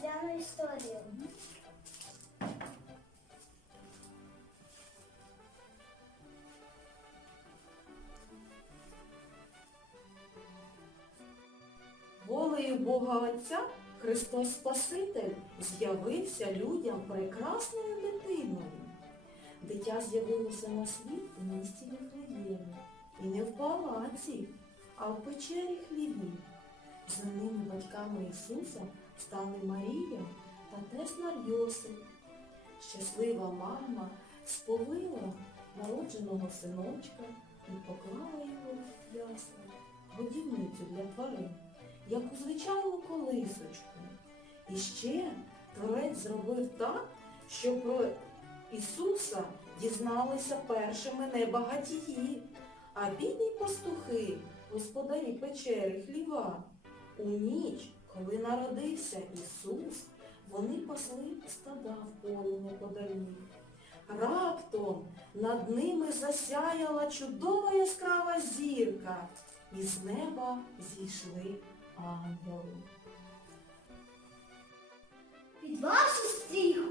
різдвяну історію. Волею Бога Отця Христос Спаситель з'явився людям прекрасною дитиною. Дитя з'явилося на світ у місті Віфлеємі. І не в палаці, а в печері хлібі. За ними батьками Ісуса стали Марія та Теснар Йосип. Щаслива мама сповила народженого синочка і поклала його в ясла, годівницю для тварин, як у звичайну колисочку. І ще творець зробив так, що про Ісуса дізналися першими небагатії, а бідні пастухи, господарі печери хліва. У ніч, коли народився Ісус, вони пасли стада в полі неподалік. Раптом над ними засяяла чудова яскрава зірка, і з неба зійшли ангели. Під вашу стріху,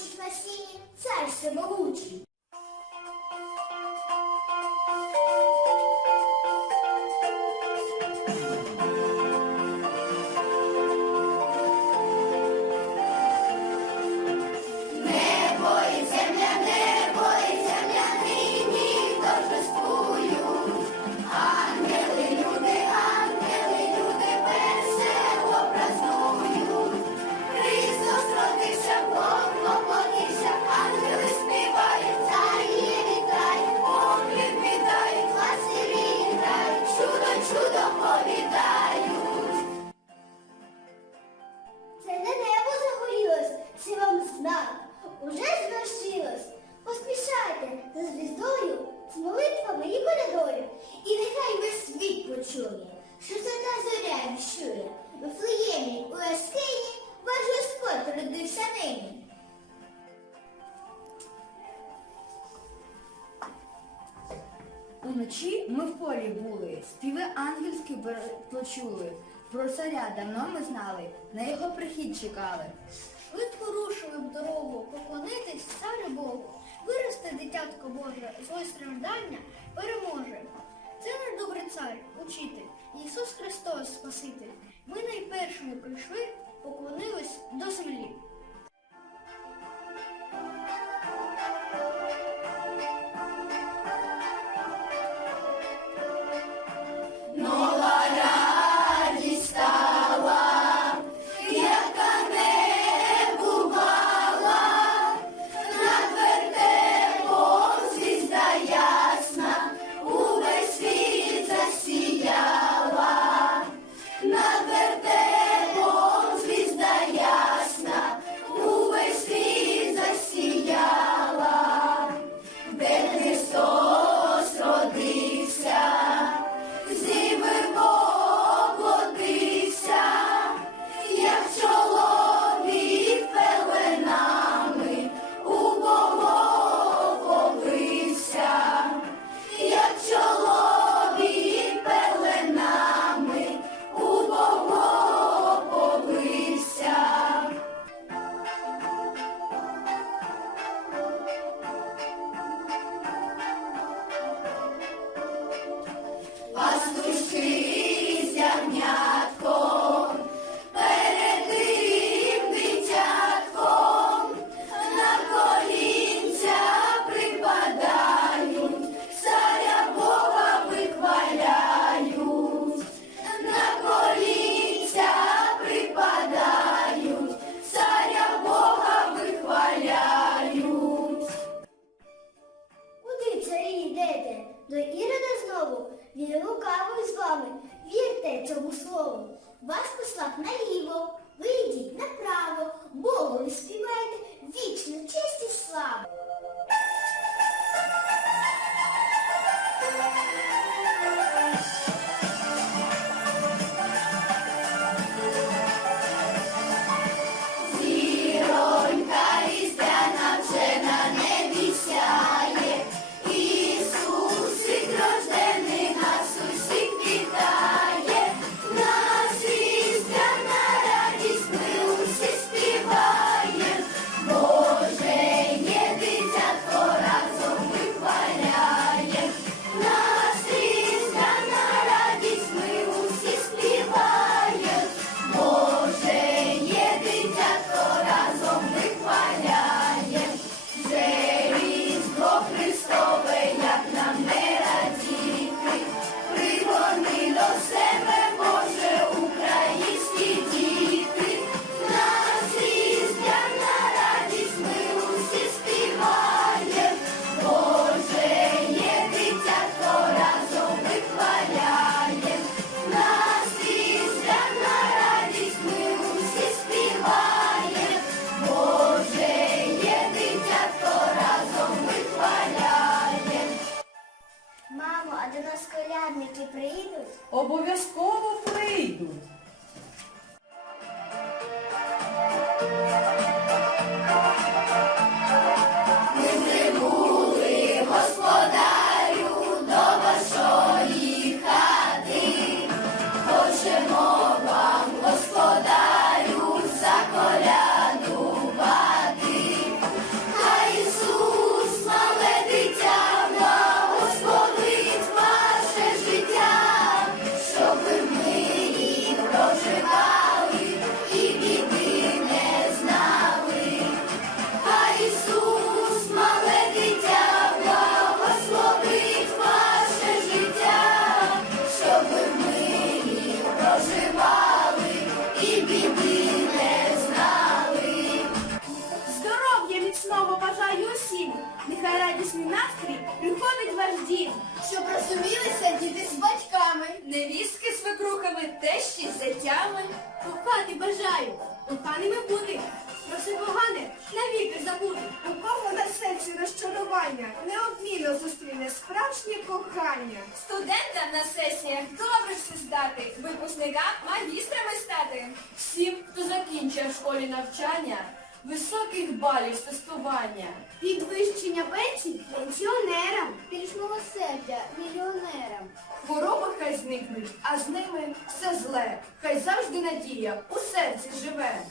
спочить на сіні, цар всемогучий. Господь. Уночі ми в полі були, співи ангельські почули. Про царя давно ми знали, на його прихід чекали. Швидко рушили в дорогу, поклонитись царю Богу. Виросте дитятко Боже, зле страждання переможе. Це наш добрий цар, учитель, Ісус Христос, Спаситель. Ми найпершими прийшли, поклонились до землі. Пастушки з Обов'язково ваш дім, щоб розумілися діти з батьками. Невістки з свекрухами, тещі з зятями. Кохати бажаю, коханими бути. Про все погане навіки забути. У кого на серці розчарування неодмінно зустріне справжнє кохання. Студентам на сесіях добре все здати, випускникам магістрами стати. Всім, хто закінчує в школі навчання, високих балів з тестування. Підвищення пенсій пенсіонерам. Більш милосердя мільйонерам. Хвороби хай зникнуть, а з ними все зле. Хай завжди надія у серці живе.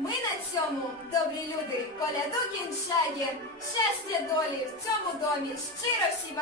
Ми на цьому, добрі люди, коляду кінчає. Щастя долі в цьому домі щиро всі.